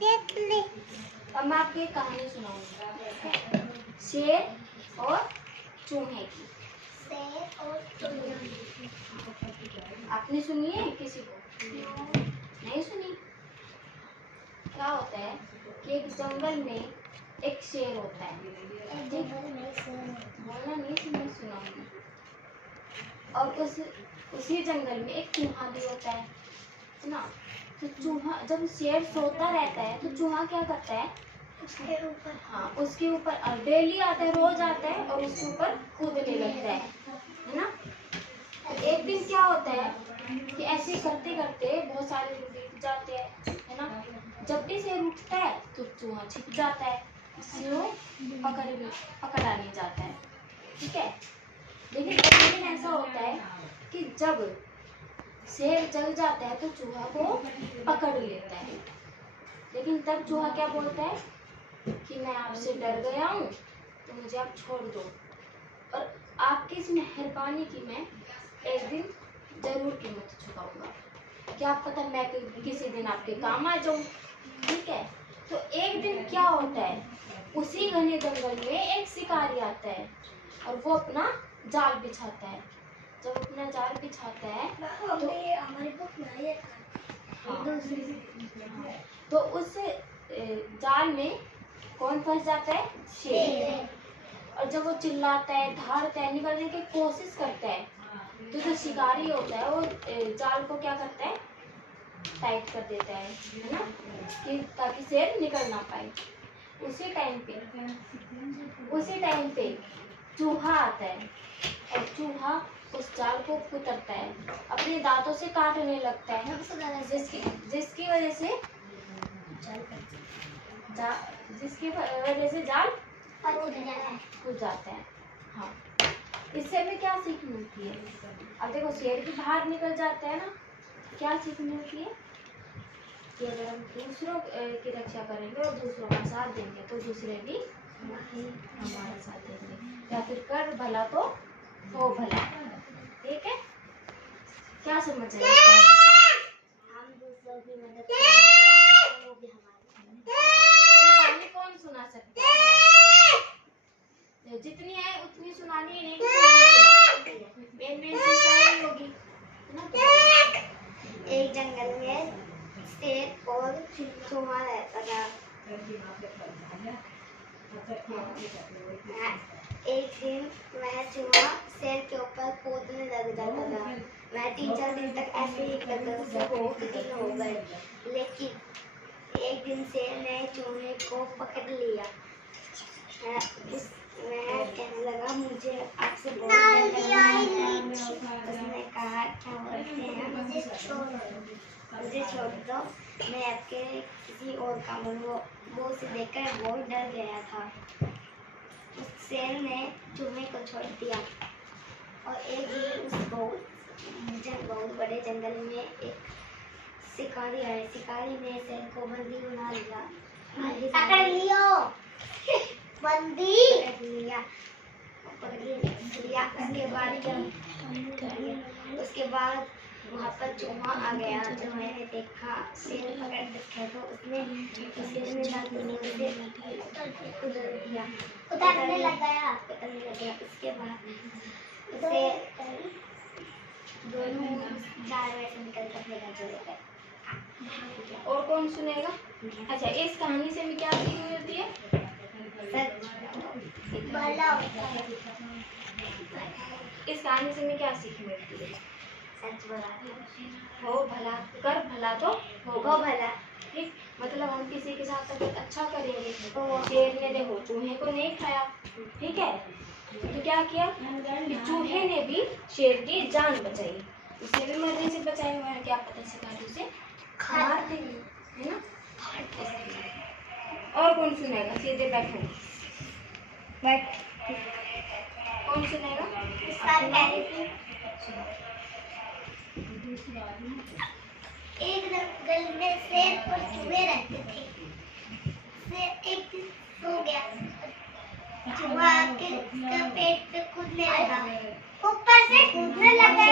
देख ले। अब मैं आपको एक कहानी सुनाऊंगी, शेर और चूहे की। शेर और चूहे आपने सुनी है किसी को? नहीं सुनी। क्या होता है कि एक जंगल में एक शेर होता है। बोलना नहीं, सुनाऊंगी। और उसी जंगल में एक चूहा भी होता है ना। तो चूहा जब शेर सोता रहता है तो चूहा क्या करता है, उसके ऊपर, हाँ उसके ऊपर डेली आता है, रोज आता है और उसके ऊपर कूदने लगता है ना। तो एक दिन क्या होता है कि ऐसे करते करते बहुत सारे दिन बीत जाते हैं, है ना। जब भी शेर उठता है तो चूहा छिप जाता है, जिससे वो पकड़ा नहीं जाता है, ठीक है। लेकिन एक दिन ऐसा होता है कि जब शेर जग जाता है तो चूहा को पकड़ लेता है। लेकिन तब चूहा क्या बोलता है कि मैं आपसे डर गया हूँ तो मुझे आप छोड़ दो, और आपकी इस मेहरबानी की मैं एक दिन जरूर कीमत चुकाऊंगा। क्या पता मैं किसी दिन आपके काम आ जाऊं, ठीक है। तो एक दिन क्या होता है, उसी घने जंगल में एक शिकारी आता है और वो अपना जाल बिछाता है। जब अपना जाल बिछाता है तो हमारे तो उस जाल में कौन फंस जाता है, शेर। और जब वो चिल्लाता है, धाड़ता है, निकलने की कोशिश करता है, तो जो शिकारी होता है वो जाल को क्या करता है, टाइट कर देता है ना, कि ताकि शेर निकल ना पाए। उसी टाइम पे चूहा आता है और चूहा उस जाल को कुतरता है, अपने दांतों से काटने लगता है, जिसकी वजह से जाल कूद जाता है। हाँ, इससे हमें क्या सीख मिलती है? अब देखो शेर भी बाहर निकल जाता है ना, क्या सीख मिलती है कि अगर हम दूसरों की रक्षा करेंगे और दूसरों का साथ देंगे तो दूसरे भी हमारा साथ देंगे। या फिर कर भला तो हो भला, ठीक है। क्या समझ रहे हैं? हम दूसरों की मदद करेंगे तो वो भी हमारी। कौन सुना सकता है? जितनी है उतनी सुनानी है, नहीं होगी ना। एक जंगल में शेर और चूहा रहता था। एक दिन वह चूहा शेर के ऊपर कूदने लग जाता था। मैं 3-4 दिन तक ऐसे ही करता था, बहुत दिन हो गए। लेकिन एक दिन शेर ने चूहे को पकड़ लिया। वह कहने लगा, मुझे आपसे बहुत डर लगता है। उसने कहा, क्या बोलते हैं, मुझे छोड़ दो, मैं आपके किसी और काम वो उसे देखकर बहुत डर गया था। उस शेर ने चूहे को छोड़ दिया और एक दिन बहुत बड़े जंगल में एक शिकारी आए। शिकारी ने शेर को बंदी बना लिया। पकड़ लिया। उसके बाद वहाँ पर चूहा आ गया। चूहे ने देखा शेर पकड़ रखा तो उसने उतारने लग गया। उसके बाद उसे दोनों चार वैसे निकल कर अपने घर चले गए। और कौन सुनेगा? अच्छा, इस कहानी से हमें क्या सीख मिलती है? इस कहानी से हमें क्या सीख मिलती है? सच बोला, हो भला, कर भला तो हो भला। ठीक, मतलब हम किसी के साथ अगर अच्छा करेंगे तो शेर ने देखो चूहे को नहीं खाया, ठीक है, तो क्या किया कि चूहे ने भी शेर की जान बचाई, उसे भी मरने से बचाई हुआ है। क्या पता शिकारी उसे मार देंगे, है ना। और कौन सुनेगा? सीधे बैठो, बैठ। कौन सुनेगा? एक जंगल में शेर और चूहे रहते थे। शेर एक दिन सो गया, चूहा आके उसका पेट पे कूदने लगा, ऊपर से कूदने लगा।